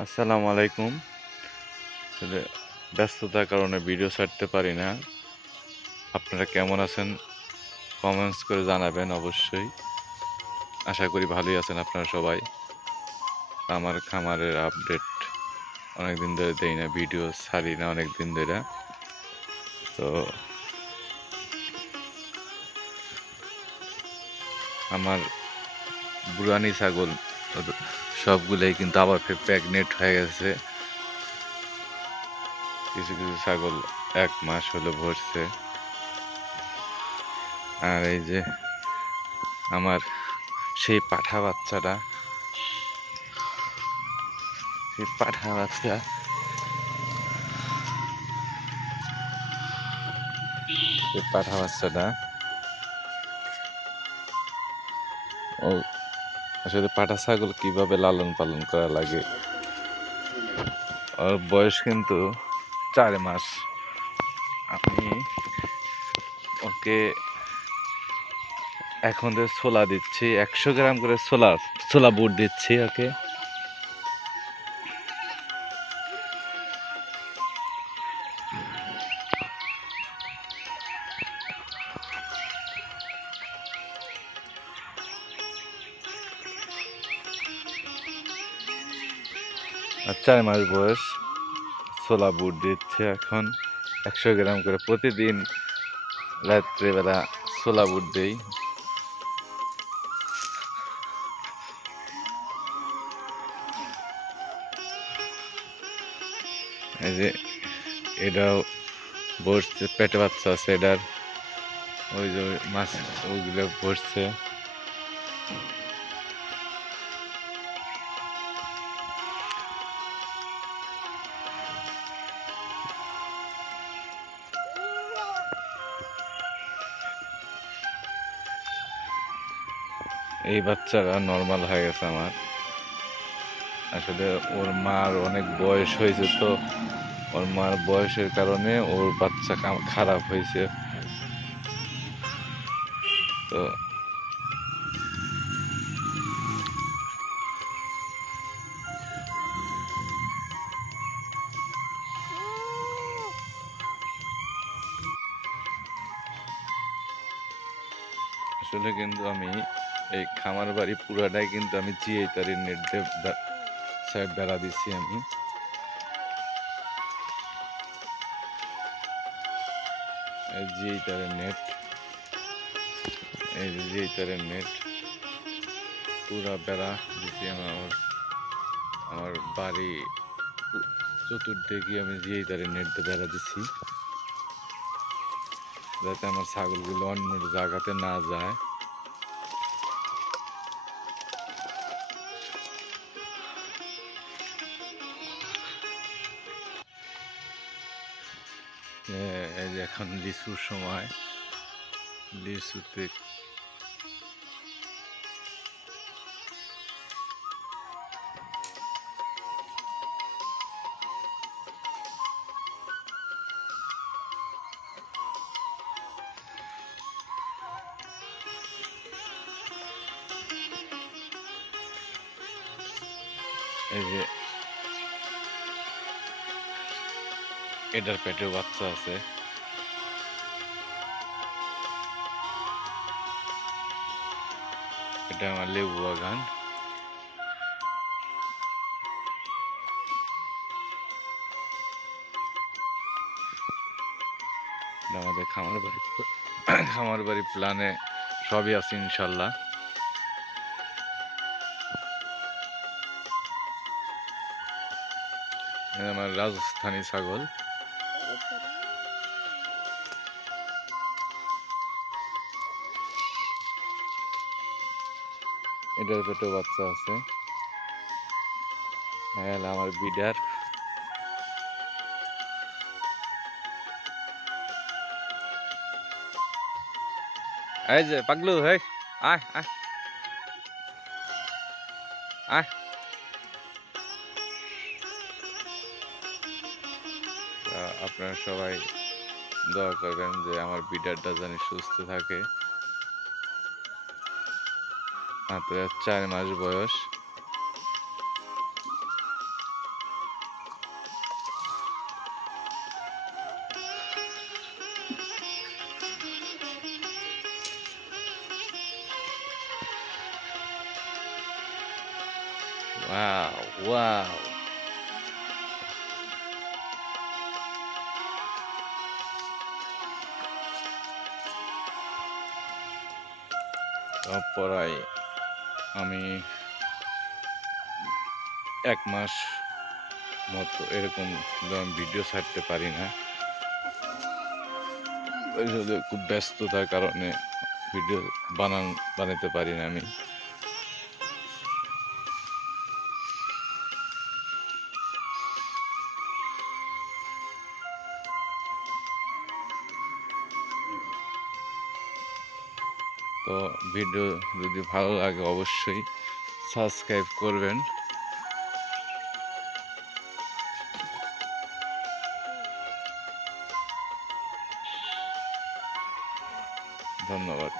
আসসালামু আলাইকুম। ব্যস্ততার কারণে ভিডিও ছাড়তে পারি না। আপনারা কেমন আছেন কমেন্টস করে জানাবেন অবশ্যই। আশা করি ভালোই আছেন আপনারা সবাই। আমার খামারের আপডেট অনেকদিন ধরে দেই না, ভিডিও ছাড়ি না অনেকদিন ধরে। তো আমার বুড়ানি ছাগল সবগুলোই কিন্তু আবার প্রেগনেন্ট হয়ে গেছে। কিছু কিছু ছাগল 1 মাস হলো ভরছে। আর এই যে আমার সেই পাঠা বাচ্চা সেই পাঠা বাচ্চাটা ও আসলে পাঠা ছাগল কিভাবে লালন পালন করা লাগে। ওর বয়স কিন্তু 4 মাস। আমি ওকে এখন যে ছোলা দিচ্ছি, 100 গ্রাম করে ছোলা বুট দিচ্ছি ওকে। আর 4 মাস বয়স, ছোলা বুট দিচ্ছে এখন 100 গ্রাম করে প্রতিদিন রাত্রেবেলা ছোলা বুট দেই। এই যে এটাও ভরছে, পেটে বাচ্চা আছে এটার। ওই যে মাছ ওইগুলো ভরছে। এই বাচ্চারা নর্মাল হয়ে গেছে আমার। আসলে ওর মার অনেক বয়স হয়েছে, তো ওর মার বয়সের কারণে ওর বাচ্চা খারাপ হয়েছে। তো আসলে কিন্তু আমি এই খামার বাড়ি পুরাটাই কিন্তু আমি জিআই নেট দিয়ে সাইড বেড়া দিচ্ছি আমি। জিআই নেট, এই যে জিআই নেট পুরা বেড়া দিচ্ছি আমার বাড়ি চতুর্দিকে আমি জিআই নেট দিয়ে বেড়া দিচ্ছি, যাতে আমার ছাগলগুলো অন্য জায়গাতে না যায়। এই যে এখন লিচুর সময়, লিচুতে এই যে এটার পেটেও বাচ্চা আছে। এটা আমার লেবু বাগান। আমাদের খামার বাড়ি প্ল্যানে সবই আছে ইনশাল্লাহ। আমার রাজস্থানী ছাগল। এটার পেটেও বাচ্চা আছে। হ্যাঁ, আমার বিডার। এই যে পাগলু, হেই আয় আয় আয়। আপনারা সবাই দোয়া করবেন যে আমার বিডারটা যেন সুস্থ থাকে। মাত্র 4 মাস বয়স। Wow wow. প্রায় আমি 1 মাস মতো এরকম ভিডিও ছাড়তে পারি না, খুব ব্যস্ততার কারণে ভিডিও বানাতে পারি না আমি। তো ভিডিও যদি ভালো লাগে অবশ্যই সাবস্ক্রাইব করবেন। ধন্যবাদ।